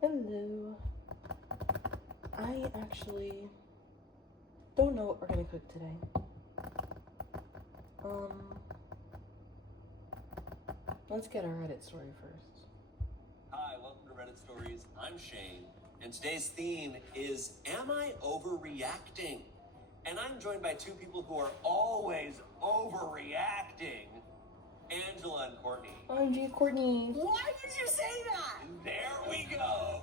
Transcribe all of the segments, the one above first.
Hello. I actually don't know what we're gonna cook today. Let's get our Reddit story first. Hi, welcome to Reddit Stories. I'm Shane, and today's theme is Am I Overreacting? And I'm joined by two people who are always overreacting, Angela and Courtney. OMG, Courtney. Why did you say that? There we go.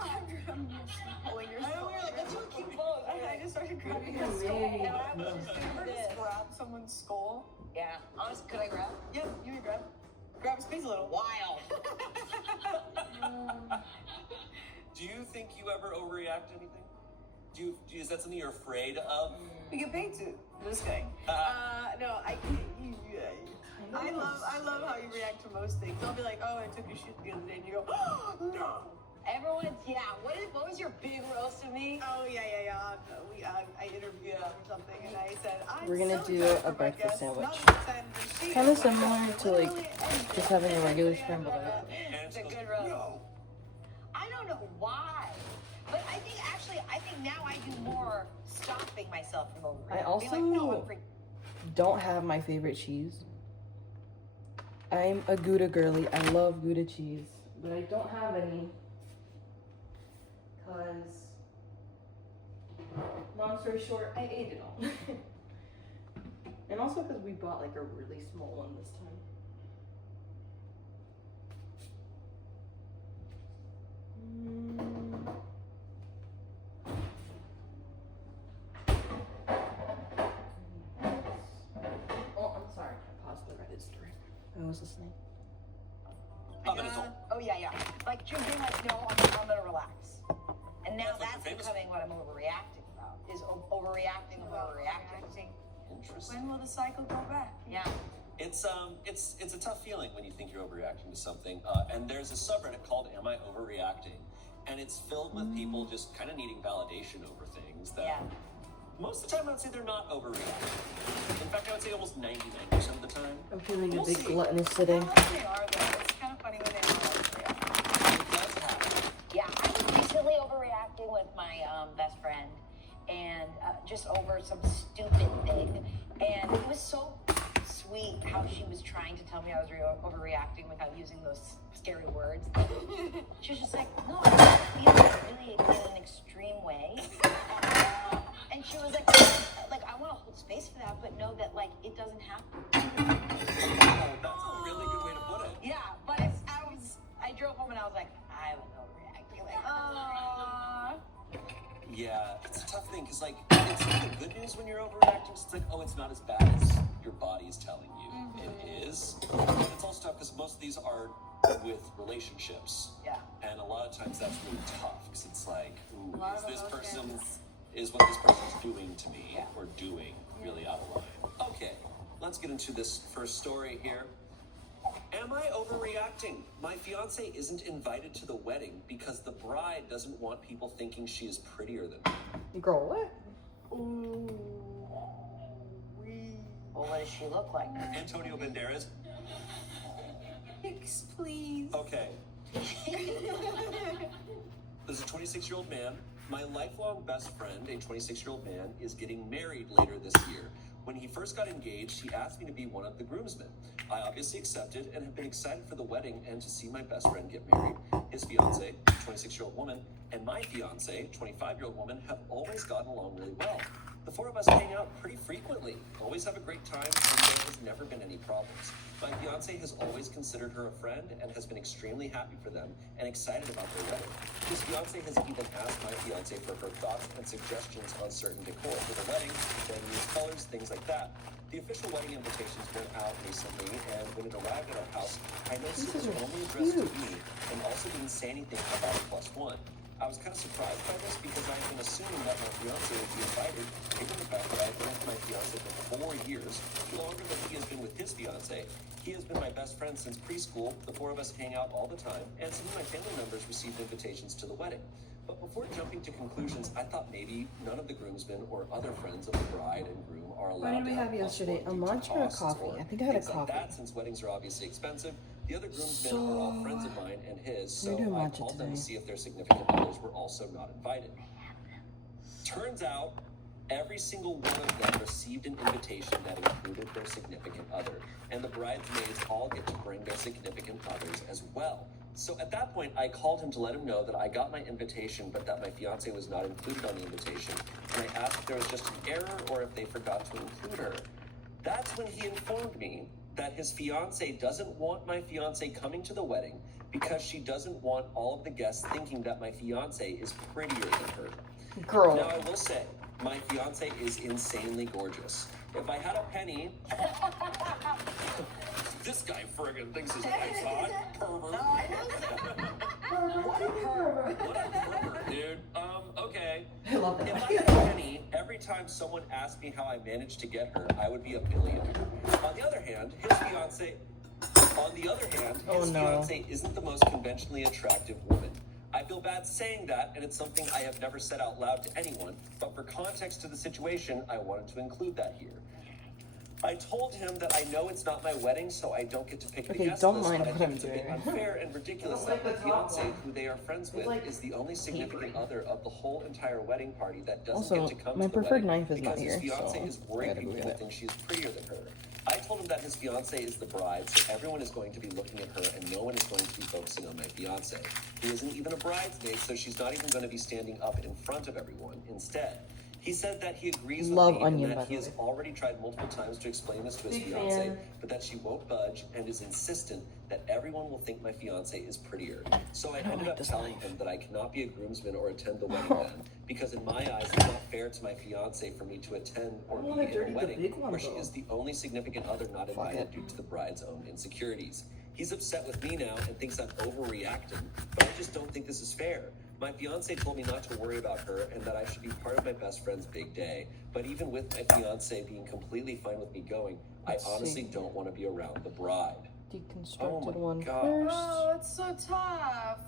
I'm just pulling your I know, we were like, let's just keep going. I just started grabbing Yeah, your skull. maybe. And I was just doing Ever this. just grab someone's skull? Yeah. Honest, could I grab? Yeah, you can grab. Grab his face a little. Wild. Do you think you ever overreact to anything? Is that something you're afraid of? We get paid to. Just kidding. No, I love how you react to most things. I'll be like, oh, I took a shit the other day, and you go, oh, no. Everyone's, yeah. What was your big roast of me? Oh, yeah. I interviewed him or something, and I said, We're gonna do a breakfast sandwich. Kind Kinda similar to, like, just having a regular scrambled egg. It's a good roast. No. I don't know why, but I think now I do more stopping myself from overreacting. I also Being like, no, I'm free. don't have my favorite cheese. I'm a Gouda girly. I love Gouda cheese, but I don't have any. Cause, long story short, I ate it all. And also because we bought like a really small one this time. Oh, I'm sorry. I paused the Reddit story. I was listening. Oh yeah. Like just being like, no, I'm gonna relax. And now That's like that's your famous- becoming what I'm overreacting about. Is overreacting. Interesting. When will the cycle go back? Yeah. It's a tough feeling when you think you're overreacting to something. And there's a subreddit called Am I Overreacting? And it's filled with people just kind of needing validation over things that Yeah. most of the time I would say they're not overreacting. In fact, I would say almost 99% of the time. I'm feeling a We'll big see. gluttonous I sitting. like they are, though. It's kind of funny when they are. It does happen. Yeah, I was recently overreacting with my best friend, and just over some stupid thing, and it was so sweet how she was trying to tell me I was overreacting without using those scary words. She was just like, no, I feel it really in an extreme way, and she was like, I want to hold space for that, but know that like it doesn't happen. Oh, that's a really good way to put it. Yeah, but I drove home and I was like, I was overreacting. Yeah, it's a tough thing because, like, it's the good news when you're overreacting. It's like, oh, it's not as bad as your body is telling you it is. But it's also tough because most of these are with relationships. Yeah. And a lot of times that's really tough because it's like, ooh, A lot is of this person, emotions. is what this person's doing to me Yeah. or doing really out of line? Okay, let's get into this first story here. Am I overreacting? My fiance isn't invited to the wedding because the bride doesn't want people thinking she is prettier than me. Girl, what? Ooh. Well, what does she look like? Antonio Banderas. Pics, please. Okay. There's a 26-year-old man. My lifelong best friend, a 26-year-old man, is getting married later this year. When he first got engaged, he asked me to be one of the groomsmen. I obviously accepted and have been excited for the wedding and to see my best friend get married. His fiance, 26-year-old woman, and my fiance, 25-year-old woman, have always gotten along really well. The four of us hang out pretty frequently, always have a great time, and there has never been any problems. My fiance has always considered her a friend and has been extremely happy for them and excited about their wedding. His fiance has even asked my fiance for her thoughts and suggestions on certain decor for the wedding, venues, colors, things like that. The official wedding invitations went out recently, and when it arrived at our house, I noticed it was only addressed to me and also didn't say anything about a +1. I was kind of surprised by this because I had been assuming that my fiance would be invited, given the fact that I've been with my fiance for 4 years, longer than he has been with his fiance. He has been my best friend since preschool. The four of us hang out all the time, and some of my family members received invitations to the wedding. But before jumping to conclusions, I thought maybe none of the groomsmen or other friends of the bride and groom are allowed What did we to have +1 yesterday? A due to lunch or a costs coffee? or I think I had a things like coffee. that, since weddings are obviously expensive. The other groomsmen are all friends of mine and his, so We're doing I matcha called them today. to see if their significant others were also not invited. Turns out, every single one of them received an invitation that included their significant other, and the bridesmaids all get to bring their significant others as well. So at that point, I called him to let him know that I got my invitation, but that my fiance was not included on the invitation, and I asked if there was just an error or if they forgot to include her. That's when he informed me that his fiance doesn't want my fiance coming to the wedding because she doesn't want all of the guests thinking that my fiance is prettier than her. Girl. Now, I will say, my fiance is insanely gorgeous. If I had a penny... This guy friggin' thinks his wife's hot. Pervert. What a pervert, dude. Okay. I love If that. I had a penny, every time someone asked me how I managed to get her, I would be a billionaire. On the other hand, his fiance isn't the most conventionally attractive woman. I feel bad saying that, and it's something I have never said out loud to anyone, but for context to the situation, I wanted to include that here. I told him that I know it's not my wedding, so I don't get to pick the Okay, guest don't list, mind but I what think I'm it's a bit doing. unfair and ridiculous that my fiance, who they are friends with, is the only significant other of the whole entire wedding party that doesn't Also, get to come my to the preferred wedding knife is not because his here, fiance so is I worried gotta go people get it. think she's prettier than her. I told him that his fiance is the bride, so everyone is going to be looking at her and no one is going to be focusing on my fiance, who isn't even a bridesmaid, so she's not even going to be standing up in front of everyone. Instead, he said that he agrees Love with me Onion, and by that the he has way. already tried multiple times to explain this to his Big fiance, fan. but that she won't budge and is insistent that everyone will think my fiance is prettier. So I don't ended like up this telling knife. him that I cannot be a groomsman or attend the wedding then, because in my eyes, it's not fair to my fiance for me to attend or Oh, be I in a dirtied the wedding big one, where she though. is the only significant other not Fuck invited it. due to the bride's own insecurities. He's upset with me now and thinks I'm overreacting, but I just don't think this is fair. My fiance told me not to worry about her and that I should be part of my best friend's big day. But even with my fiance being completely fine with me going, Let's I honestly see. don't want to be around the bride. Deconstructed Oh my one God. first. Oh, it's so tough.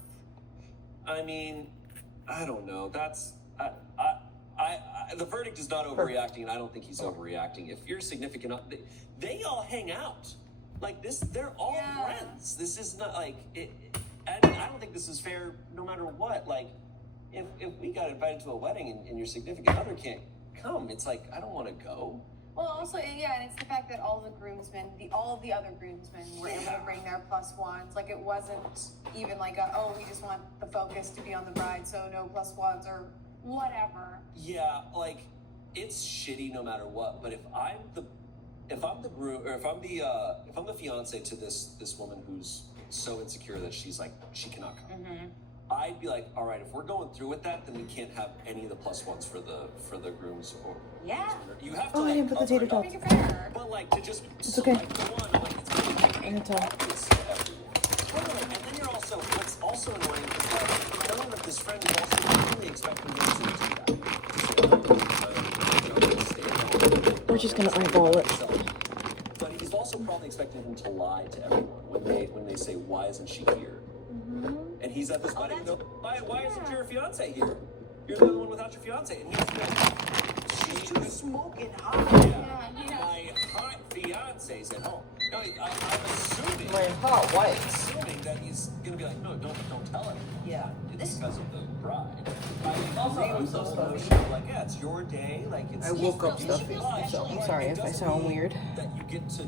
I mean, I don't know. That's the verdict is not overreacting, and I don't think he's overreacting. If you're significant, they all hang out like this. They're all Yeah. friends. This is not like it. I mean, I don't think this is fair, no matter what. Like, if we got invited to a wedding and your significant other can't come, it's like I don't want to go. Well, also, yeah, and it's the fact that all the groomsmen, all of the other groomsmen were able to bring their plus ones. Like, it wasn't even like we just want the focus to be on the bride, so no plus ones or whatever. Yeah, like it's shitty no matter what. But if I'm the groom, or if I'm the fiance to this woman who's so insecure that she's like she cannot come, Mm-hmm. I'd be like, all right, if we're going through with that, then we can't have any of the plus ones for the grooms or Yeah. you have to. Oh, I like, didn't put the cover tater it up. tots. Make it fair. But like to just It's okay. select the one, like it's gonna I be can tell. obvious to everyone. And then you're also what's also annoying is that knowing that this friend is also really expecting you to do that. We're just gonna eyeball it. But he's also probably expecting him to lie to everyone when they say, "Why isn't she here?" And he's at this wedding. and go, Why isn't your fiance here? You're the only one without your fiance. And he's like, she's too smoking hot. Yeah. My hot fiance's at home. No, I'm assuming. My hot I'm wife. assuming that he's gonna be like, no, don't tell him. Yeah. It's because of the bride. I Also, agree I'm with so the whole stuffy. notion of like, yeah, it's your day. Like it's. I woke up it's stuffy, fine, so I'm but sorry it if I doesn't sound mean weird. That you get to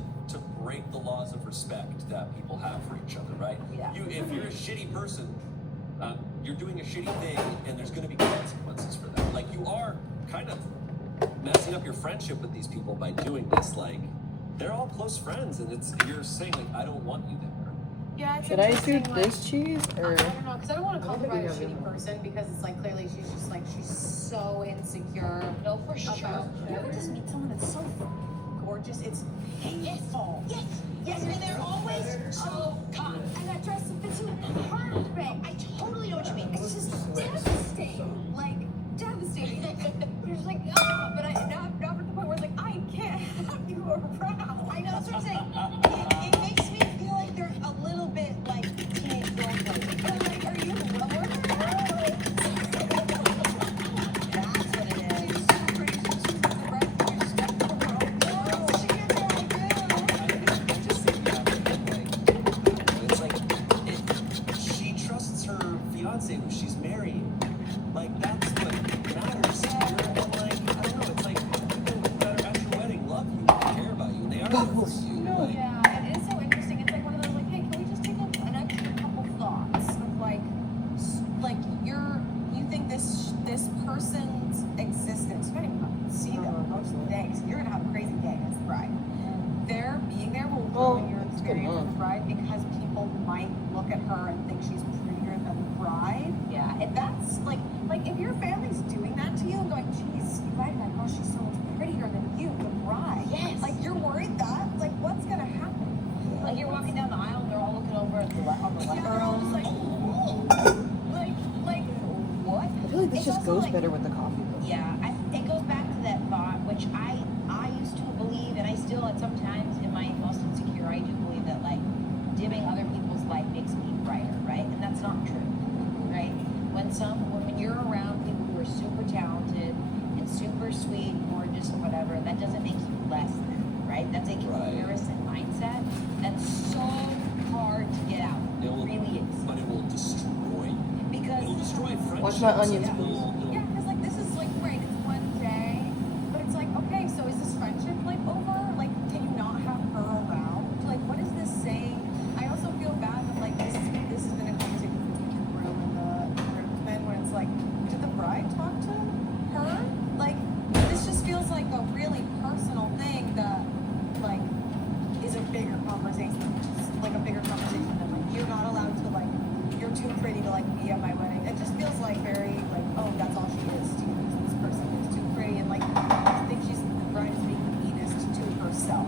break the laws of respect that people have for each other, right? Yeah. If you're a shitty person, you're doing a shitty thing, and there's going to be consequences for that. Like you are kind of messing up your friendship with these people by doing this. Like they're all close friends, and you're saying like, I don't want you there. Yeah, it's Should I do interesting, like, this cheese or? I don't know, because I don't want to call I the don't think bride a we have shitty any. person because it's like clearly she's just like she's so insecure. No, for sure. About- You ever just meet someone that's so Gorgeous, it's hateful. Yes, and they're always so hot. And that dress fits you perfect. I totally know what you mean. It's just devastating. Like, devastating. You're just like, oh, but now we're at the point where it's like, I can't have you around. I know, that's what I'm saying. It makes me feel like they're a little bit like teenage girls. Like, are you a lover? That's what it is. She's pretty, she's respectful of her own girls. She gets there, I do. I just think that like fiance who she's married. Like, that's what matters to her. And like, I don't know, it's like people that are at your wedding love you, care about you, and they are there for you. Like, Yeah, it is so interesting. It's like one of those like, hey, can we just take an extra couple thoughts of like you think this person's existence, you're not even gonna see them most of the day, so you're gonna have a crazy day as the bride. Their being there will ruin your it's good experience as enough. the bride because people might look at her and think she's prettier than the bride. Yeah. And that's like if your family's doing that to you and going, geez, you invited that girl, she's so much prettier than you, the bride. Yes. Like you're worried that like what's gonna happen? Like you're walking down the aisle, and they're all looking over at the left on the left. Yeah, they're all just like, like What? I feel like this It's just also goes like- better with the coffee though. Yeah, it goes back to that thought, which I used to believe, and I still at sometimes in my most insecure, I do believe that like dimming other people's light makes me brighter, right? And that's not true, right? When you're around people who are super talented and super sweet, gorgeous, and whatever, that doesn't make you less than, right? That's a Right. comparison mindset that's so hard to get out. it will, Really is. but it will destroy you. Because It'll destroy friendships. Watch my onions, It'll- please. it'll- yeah, because like this is like right, it's one day, but it's like okay, so is this friendship like over? Like, can you not have her around? Like, what is this saying? I also feel bad that like this has been a conversation between the groom and the groomsmen where it's like, did the bride talk to her? Like, this just feels like a really personal thing that like is a bigger conversation, like a bigger conversation than like you're not allowed to like you're too pretty to like be at my wedding. It just feels like very like, oh, that's all she is to you. This person is too pretty and like I think the bride is being the meanest to herself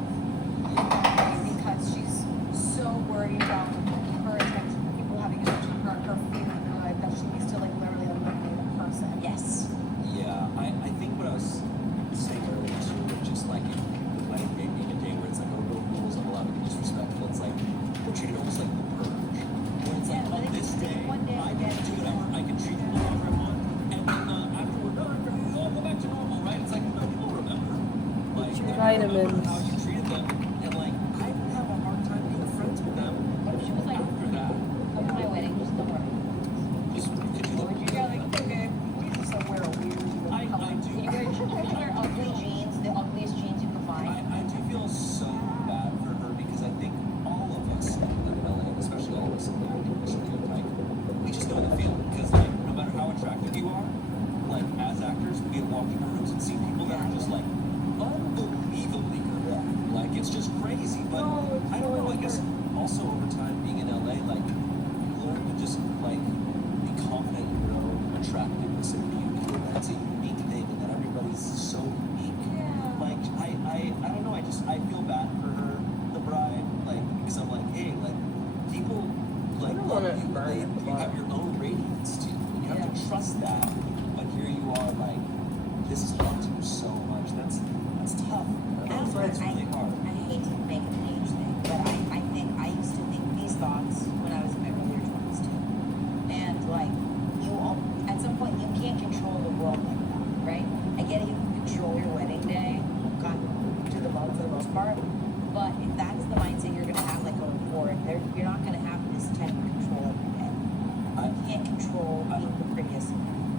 in that way because she's so worried about her attention, people having attention to her, her feeling good that she needs to like literally eliminate a person. yes. Yeah, I think what I was saying earlier too, which is like the wedding day being a day where it's like, oh, no rules, I'm allowed to be disrespectful. It's like we're treated almost like the purge. Where it's like, Yeah, but on it's this day, one day I at a can time. do whatever, I can treat people however I want, and then after we're done, we all go back to normal, right? It's like, no, people remember. Like, your they remember vitamins. how you treated them, and like, I would have a hard time being friends with them What if she was like, after that. come to my wedding, just don't worry. Just, could you What would you do? Yeah, like okay, we just don't wear a weird I color. do. You wear ugly jeans, the ugliest jeans you can find. I do feel so bad for her because I think all of us who live in LA, especially all of us in the industry, like we just know the feeling because like no matter how attractive you are, like as actors, we have walked into rooms and seen people that are just like unbelievably good. Like it's just crazy. But I don't know. I guess also over time being in LA, like you learn to just like be confident in your own attractiveness and beauty. And that's a unique thing, and that everybody's so unique. Like I don't know. I feel bad for her, the bride, like because I'm like, hey, like people like don't love wanna you. burn They, at the you have bottom. your own radiance too. And you have to trust that. But here you are, like this is taught to you so much. That's tough. Also, It's really hard. I hate to make an age thing, but I used to think these thoughts when I was in my earlier 20s too. And like, at some point, you can't control the world like that, right? I get it, you can control your wedding day, God, to the most, for the most part. But if that's the mindset you're gonna have, like going forward, you're not gonna have this type of control every day. You can't control being the prettiest.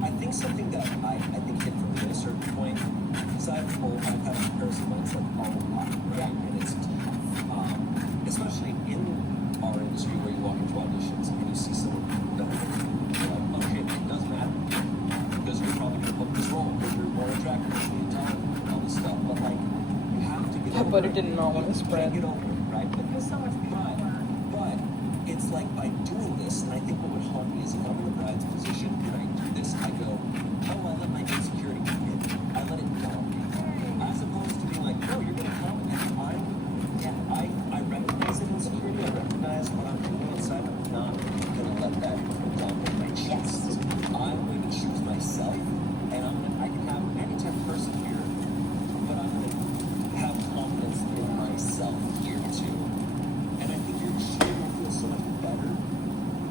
I think something that I think hit for me at a certain point, because I've had a comparison mindset all along, right? And it's tough. Especially in our industry where you walk into auditions and you see someone that you're like, okay, it does matter. Because you're probably gonna book this role because you're more attractive than you talent and all this stuff. But like you have to get That over butter it. did not wanna You spread. can't get over it, right? But There's so much power. but it's like by doing this, and I think what would haunt me is if I'm in the bride's position and I do this, I go, oh, I let my insecurity get in. I let it down me. As opposed to being like, no, you're gonna come and I recognize an insecurity, I recognize what I'm doing inside, I'm not gonna let that dominate my chest. I'm going to choose myself, and I can have any type of person here, but I'm gonna have confidence in myself here too. And I think she will feel so much better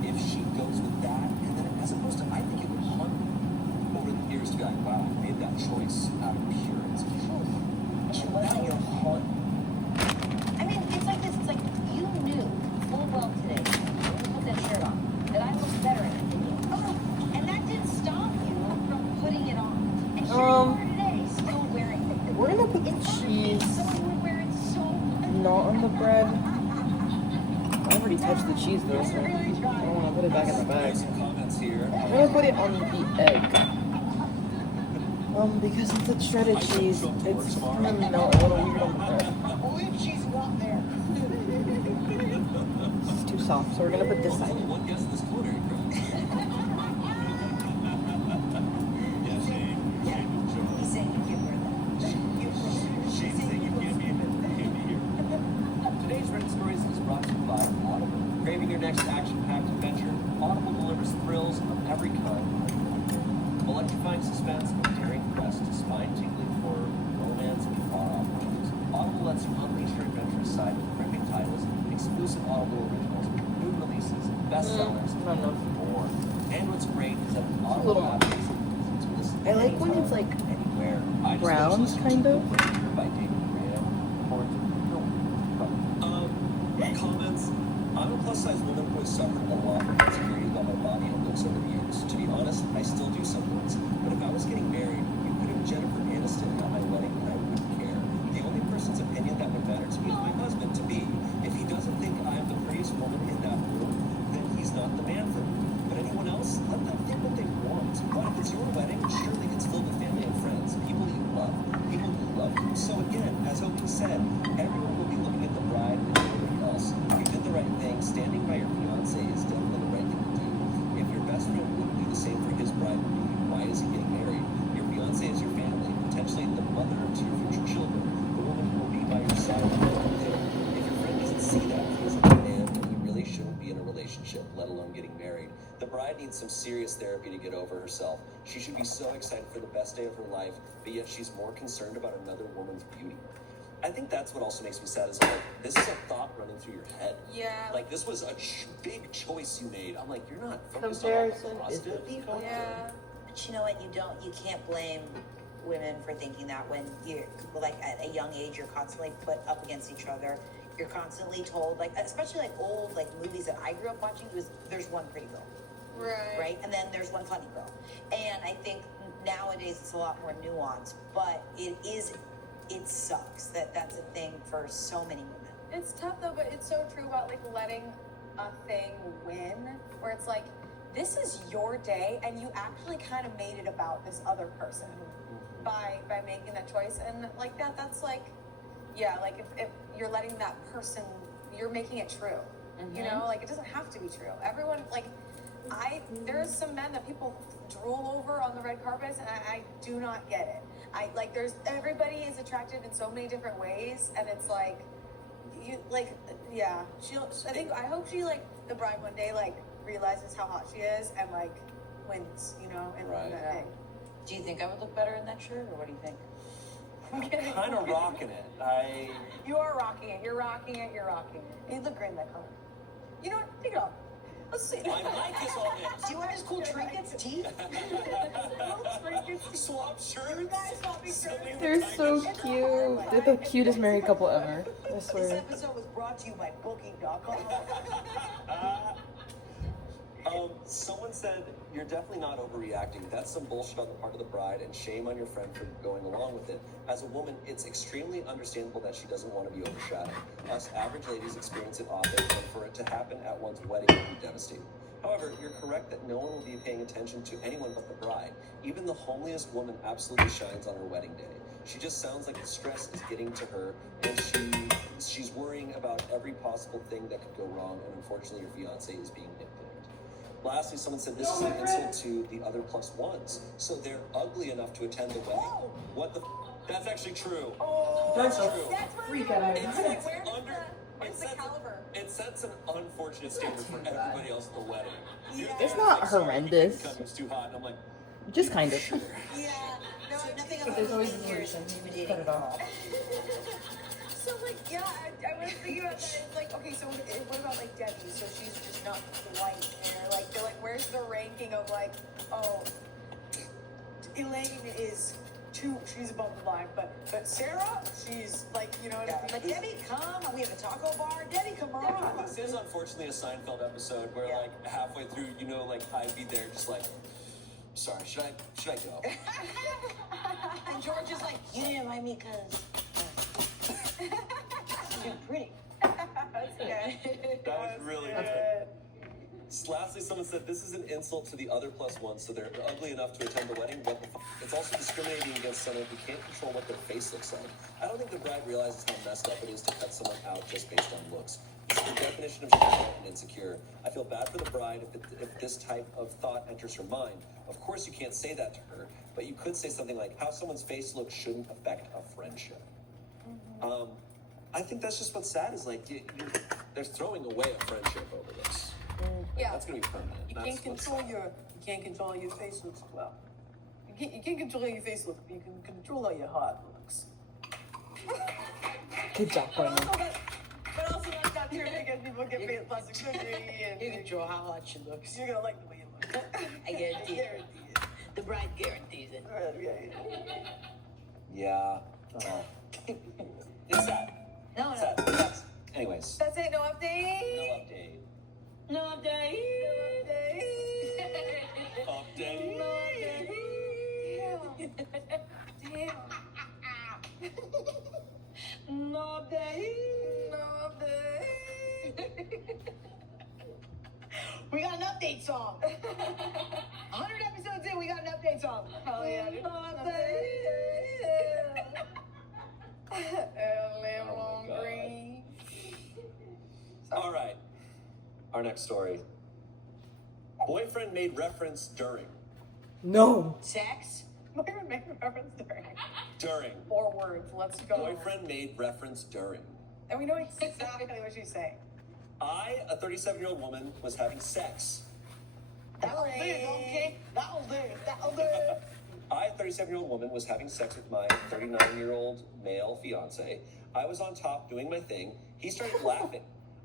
if she goes with that. And then as opposed to, I think it would haunt me over the years to be like, wow, I made that choice out of pure insecurity. It wasn't your haunt. I mean, it's like this. It's like you knew full well today when you put that shirt on that I looked better in it than you. the bread. I already touched the cheese though, so I don't want to put it back in the bag. Some comments here. I'm gonna put it on the egg. Because it's a shredded cheese, it's gonna melt a little weird on the bread. Only if she's not there. It's too soft, so we're gonna put this side. One guess this culinary craft. He's saying you give her Today's Reddit Stories is brought to you by Audible. Craving your next action-packed adventure? Audible delivers thrills of every kind. Electrifying suspense and daring quest to spine-tingling horror, romance, and far-off wonders. Audible lets you unleash your adventurous side with gripping titles, exclusive Audible originals, new releases, bestsellers, Not enough. and more. And what's great is that the a Audible little app makes it easy to listen I like when anytime, it's, like, anywhere. I just brown, finished listening kind to of. The Wager by David Graham. Comments. I'm a plus-size woman who has suffered a lot from insecurity about my body and looks over the years. To be honest, I still do sometimes. But if I was getting married, you could have Jennifer Aniston at my wedding and I wouldn't care. The only person's opinion that would matter to me is my husband, to be. If he doesn't think I'm the prettiest woman in that room, then he's not the man for me. But anyone else, let them think what they want. But if it's your wedding, surely it's filled with family and friends, people you love, people who love you. So again, as Opie said, everyone will be looking at the bride and nobody else. You did the right thing. Standing by your fiance is definitely the right thing to do. If your best friend wouldn't do the same for his bride, why is he getting married? Your fiance is your family, potentially the mother to your future children, the woman who will be by your side through everything. If your friend doesn't see that, he's a good man and he really shouldn't be in a relationship, let alone getting married. The bride needs some serious therapy to get over herself. She should be so excited for the best day of her life, but yet she's more concerned about another woman's beauty. I think that's what also makes me sad is like, this is a thought running through your head. Yeah. Like, this was a big choice you made. I'm like, you're not focused on all Comparison the is the positive. thief. Yeah. But you know what? You can't blame women for thinking that when you're like at a young age, you're constantly put up against each other. You're constantly told, like, especially like old like movies that I grew up watching, was there's one pretty girl, right? And then there's one funny girl. And I think nowadays it's a lot more nuanced, but it sucks that that's a thing for so many women. It's tough though, but it's so true about like letting a thing win, where it's like, this is your day, and you actually kind of made it about this other person by making that choice, and like that's like, yeah, like if you're letting that person, you're making it true, you know, like it doesn't have to be true. Everyone like, there's some men that people drool over on the red carpets, and I do not get it. Everybody is attracted in so many different ways, and it's like, you like, yeah, I hope she like the bride one day like realizes how hot she is and like wins, you know, and Right. that thing. Do you think I would look better in that shirt, or what do you think? Kind of rocking it. You are rocking it. You're rocking it. You're rocking it. You look great in that color. You know what? Take it off. Let's see. My mic is on it. Do you want his cool trinkets, teeth? Swap shirts. You guys want me to- They're so cute. They're the cutest married couple ever. I This swear. episode was brought to you by Booking.com. Someone said you're definitely not overreacting. That's some bullshit on the part of the bride, and shame on your friend for going along with it. As a woman, it's extremely understandable that she doesn't want to be overshadowed. Us average ladies experience it often, and for it to happen at one's wedding would be devastating. However, you're correct that no one will be paying attention to anyone but the bride. Even the homeliest woman absolutely shines on her wedding day. She just sounds like the stress is getting to her, and she's worrying about every possible thing that could go wrong, and unfortunately your fiance is being nitpicked. Lastly, someone said this is an insult to the other plus ones. So they're ugly enough to attend the wedding. Whoa. What the That's actually true. That's a true. That's what freak I'm out. It like, sets where's the caliber? It sets an unfortunate standard for everybody else at the wedding. Yeah. It's not Like, sorry, horrendous. because it was too hot, and I'm like, Just kind of. Yeah. No, So nothing But else there's always in a here is solution. Just intimidating. cut it off. So like, yeah, I was thinking about that. It's like, okay, so what about like Debbie? So she's just not white hair. Like they're like, where's the ranking of like, oh, Elaine is she's above the line, but Sarah, she's like, you know what I mean? But Debbie, come. We have a taco bar. Debbie, come on. this is unfortunately a Seinfeld episode where Yeah. like halfway through, you know, like I'd be there just like, sorry, should I go? And George is like, you didn't invite me because you're pretty. Lastly, someone said this is an insult to the other plus ones, so they're ugly enough to attend the wedding. What the f-? It's also discriminating against someone who can't control what their face looks like. I don't think the bride realizes how messed up it is to cut someone out just based on looks. This is the definition of shallow and insecure. I feel bad for the bride if this type of thought enters her mind. Of course, you can't say that to her, but you could say something like, how someone's face looks shouldn't affect a friendship. I think that's just what's sad is like, they're throwing away a friendship over this. Yeah. That's going to be permanent. You That's can't what's control sad. your face looks well. You can't control how your face looks, but you can control how your heart looks. Good job, But Courtney. also that's not true because people get paid plastic surgery and You control how hot she looks. you're gonna like the way you look. I guarantee it. Guarantee it. The bride guarantees it. Yeah. It's sad. No, no. Sad. That's, anyways, That's it, no update? no update. No update. Update. Damn. No update. No update. We got an update song. 100 episodes in, we got an update song. Hell yeah. No update. Oh my God. All right. Our next story. Boyfriend made reference during. No. Sex? We're gonna make a reference during. During. 4 words, let's go. Boyfriend made reference during. And we know exactly what she's saying. I, a 37-year-old woman, was having sex. That'll do, okay? That'll do. That'll do. I, a 37-year-old woman, was having sex with my 39-year-old male fiance. I was on top doing my thing. He started laughing.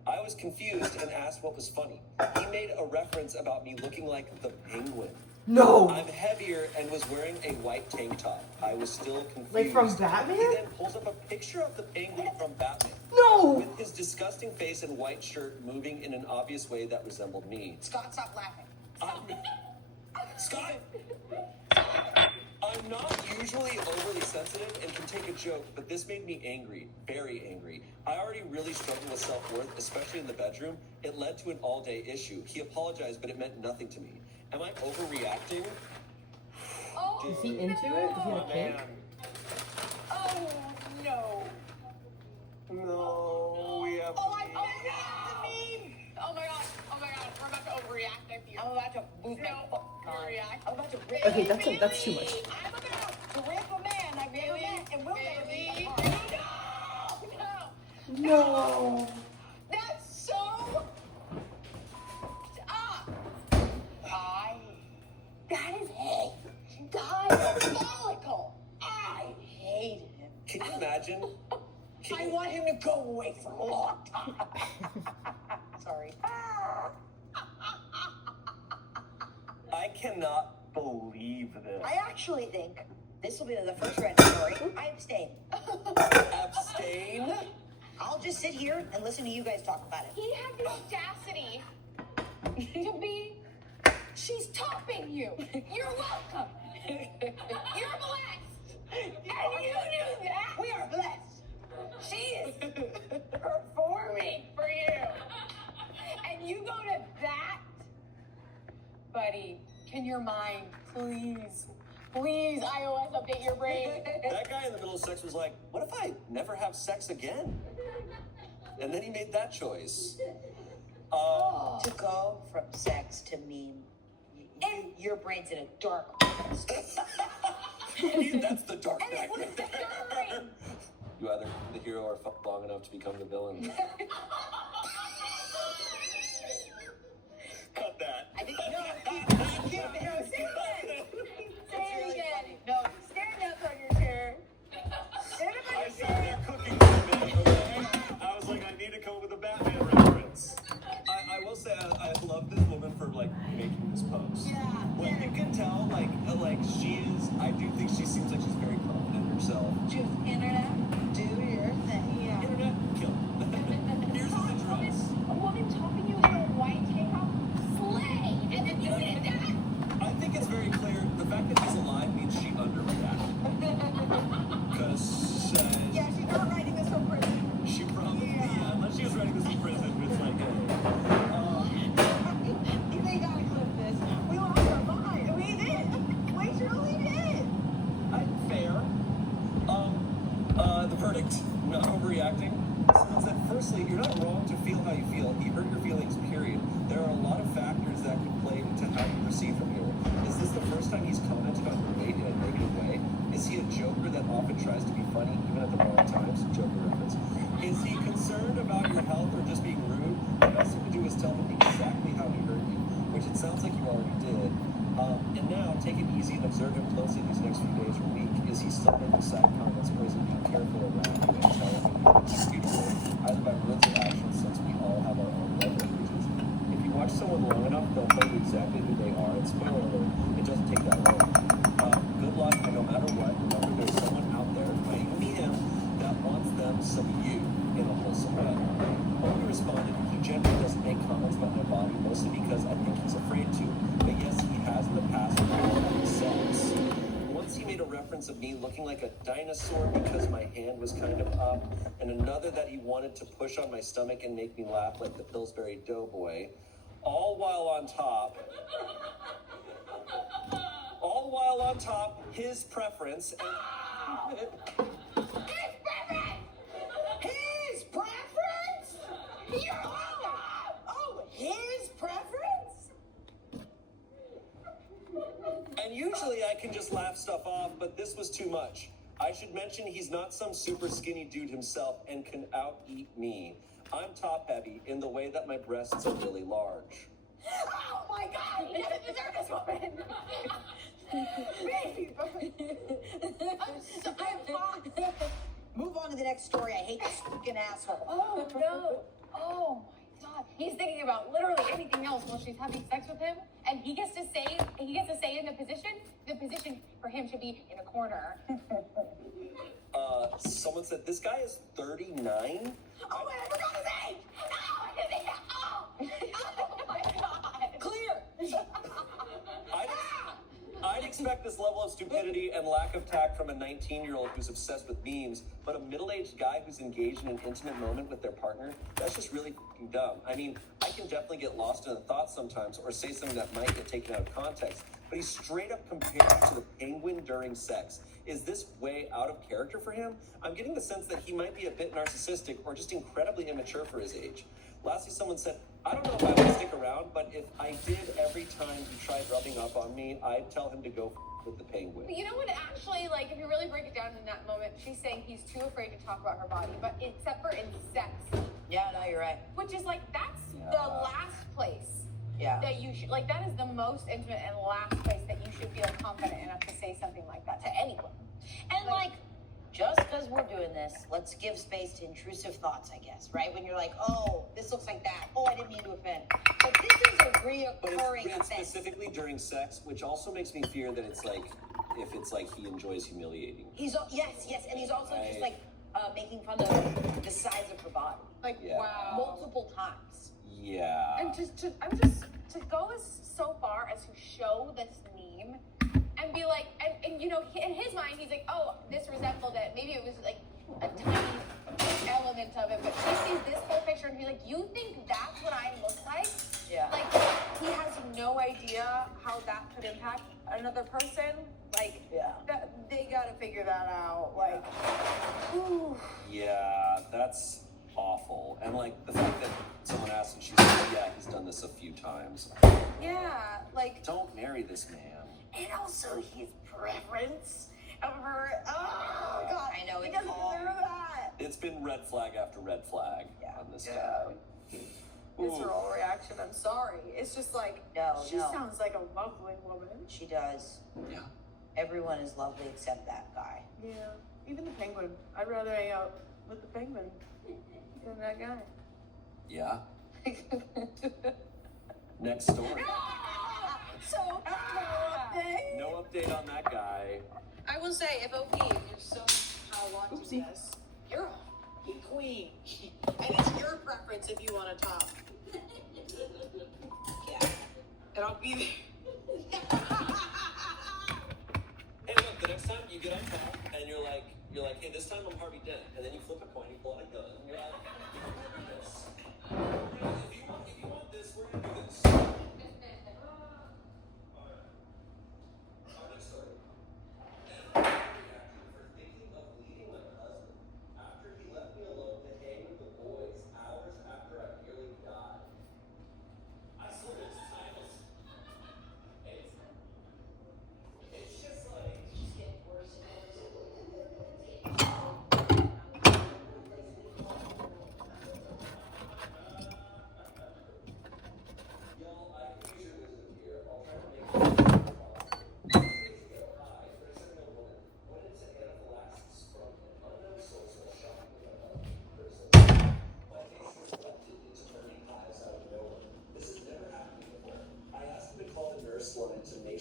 I was confused and asked what was funny. He made a reference about me looking like the Penguin. No. I'm heavier and was wearing a white tank top. I was still confused. Like from He Batman? then pulls up a picture of the Penguin from Batman. No. With his disgusting face and white shirt moving in an obvious way that resembled me. Scott, stop laughing. Scott! I'm not usually overly sensitive and can take a joke, but this made me angry, very angry. I already really struggle with self-worth, especially in the bedroom. It led to an all-day issue. He apologized, but it meant nothing to me. Am I overreacting? Oh, Is he into it? Does he have a kink? Oh, no. No, we have. Oh my god, we're about to overreact, I feel. I'm about to move my No, fucking react. I'm about to rip. Okay, that's too much. I'm about to rip a man I've never met and will never meet. No! No. That's so. Stop! That is diabolical. I hate him. Can you imagine? I want him to go away for a long time. Sorry. I cannot believe this. I actually think this will be the first Reddit story. I abstain. Abstain? I'll just sit here and listen to you guys talk about it. He had the audacity to be. She's topping you. You're welcome. You're blessed. And you knew that. We are blessed. She is performing for you. And you go to that? Buddy, can your mind please, iOS update your brain? That guy in the middle of sex was like, what if I never have sex again? And then he made that choice. To go from sex to meme, your brain's in a dark place. That's the dark And it night was right there. disturbing. You either the hero or fuck long enough to become the villain. Cut that. I think no. Say it again. No, stand up on your chair. Stand up on I your sat chair. there cooking for a minute, okay? I was like, I need to come up with a Batman reference. I will say, I love this woman for, like, making this post. Yeah. Like, you can tell, like she is, I do think she seems like she's very confident in herself. Just internet, do your thing. Yeah. Internet, kill. Here's his address. A woman topping you in a white tank top? Slay! And then you did that? I think it's very clear, the fact that he's alive means she underreacted. Because, Yeah, she's not writing this from prison. she probably, yeah, unless she was writing this in prison with, like, see from here? Is this the first time he's commented on your weight in a negative way? Is he a joker that often tries to be funny even at the wrong times? Joker reference. Is he concerned about your health or just being rude? The best thing to do is tell him exactly how he hurt you, which it sounds like you already did. And now, take it easy and observe him closely these next few days or week. Is he still making side comments or is he being careful around you and telling you what you do either by words or actions, since we all have our own love languages? If you watch someone long enough, they'll tell you exactly who they are. And spoiler alert, it doesn't take that long. Good luck, and no matter what, remember there's someone out there, might even be him, that wants them some you in a wholesome way. When he responded, he generally doesn't make comments about my body, mostly because I think he's afraid to. But yes, he has in the past about having sex. Once he made a reference of me looking like a dinosaur because my hand was kind of up, and another that he wanted to push on my stomach and make me laugh like the Pillsbury Doughboy, all while on top, his preference. His preference? His preference? And usually I can just laugh stuff off, but this was too much. I should mention he's not some super skinny dude himself and can out-eat me. I'm top-heavy in the way that my breasts are really large. Oh my god, he doesn't deserve this woman. Move on to the next story. I hate this freaking asshole. Oh no. Oh my god. He's thinking about literally anything else while she's having sex with him, and he gets to say in the position for him should be in a corner. Someone said this guy is 39? Oh wait, I forgot his age. Oh my god. Clear. I'd expect this level of stupidity and lack of tact from a 19-year-old who's obsessed with memes, but a middle-aged guy who's engaged in an intimate moment with their partner, that's just really fucking dumb. I mean, I can definitely get lost in a thought sometimes or say something that might get taken out of context, but he's straight up compared to the penguin during sex. Is this way out of character for him? I'm getting the sense that he might be a bit narcissistic or just incredibly immature for his age. Lastly, someone said, I don't know if I would stick around, but if I did every time he tried rubbing up on me, I'd tell him to go with the penguin. But you know what, actually, like, if you really break it down in that moment, she's saying he's too afraid to talk about her body, but except for in sex. Yeah, no, you're right. Which is, like, that's the last place Yeah. that you should, like, that is the most intimate and last place that you should feel confident enough to say something like that to anyone. And like, just because we're doing this, let's give space to intrusive thoughts, I guess, right? When you're like, oh, this looks like that. Oh, I didn't mean to offend. But this is a But reoccurring it's offense. specifically during sex, which also makes me fear that it's like, if it's like he enjoys humiliating. Yes, and he's also just like making fun of the size of her body. Like, Yeah. wow. Multiple times. Yeah. And to go so far as to show this meme and be like, and you know, in his mind, he's like, oh, this resembled it. Maybe it was like a tiny element of it, but she sees this whole picture and he's like, you think that's what I look like? Yeah. Like, he has no idea how that could impact another person. Like, Yeah. They gotta figure that out. Like, ooh. Yeah, that's awful. And like the fact that someone asked and she's like, yeah, he's done this a few times. Yeah, like, Don't marry this man. And also his preference of her. Oh god. I know, He it's doesn't all- deserve that. It's been red flag after red flag on this guy. visceral reaction. I'm sorry. It's just like, No, she no. sounds like a lovely woman. She does. Yeah. Everyone is lovely except that guy. Yeah. Even the penguin. I'd rather hang out with the penguin than that guy. Yeah. Next story. So, no update. No update on that guy. I will say, if OP, if you're so watching this, you're a queen. And it's your preference if you want to top. Yeah. And I'll be there. Hey, look, the next time you get on top and you're like, hey, this time I'm Harvey Dent, and then you flip a coin, you pull out a gun, and you're like, this. If you want this, we're gonna do this. Our next story. And reaction for thinking of leaving my husband after he left me alone to hang with the boys hours after I nearly died. I saw this title.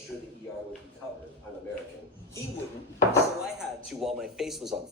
sure the ER would be covered. I'm American. He wouldn't, so I had to while my face was on